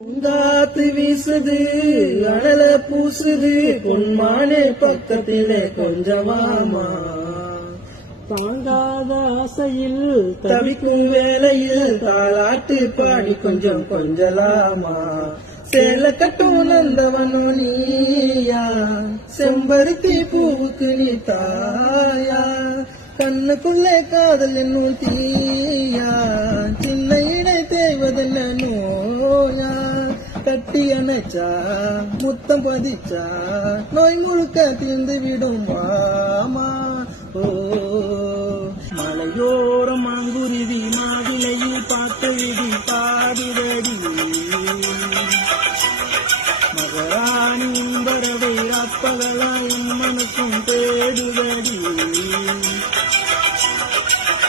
பூங்காத்து வீசுது அனல பூசுது பொன்மானே பக்கத்திலே கொஞ்சமாமா தாங்காத ஆசையில் தவிக்கும் வேளையில் தாளாட்டு பாடி கொஞ்சம் கொஞ்சலாமா சேல கட்டும் நந்தவனோ நீயா செம்பருத்தி பூவுக்கு நீ தாயா கண்ணுக்குள்ளே காதல் என்னும் தீயா சின்ன இடை தேய்வதென்ன நோயா கட்டி அணைச்சா முத்தம் பதிச்சா நோய் முழுக்க தீர்ந்து விடும் வாமா ஓ மலையோரம் மாங்குருவி மாவிலையில் பார்த்த விதி பாடுதடி மகராணி பறவை அப்பகலாயும் மனசும் தேடுதடி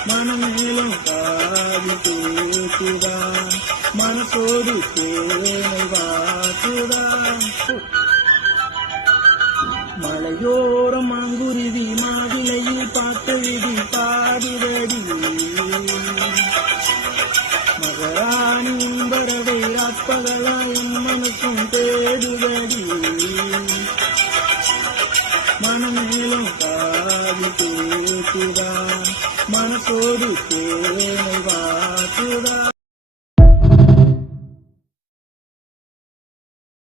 மனமேலும் காதி கேட்டுதான் மனசோடு தேனை வாக்குதான் மலையோரம் மாங்குருவி மாவிலையில் பார்த்த விதி பாடுதடி மகராணி பறவை அப்பகலாயும் மனசும் தேடுதடி மனமேலும் காதி கேட்டுதான் மனசோடு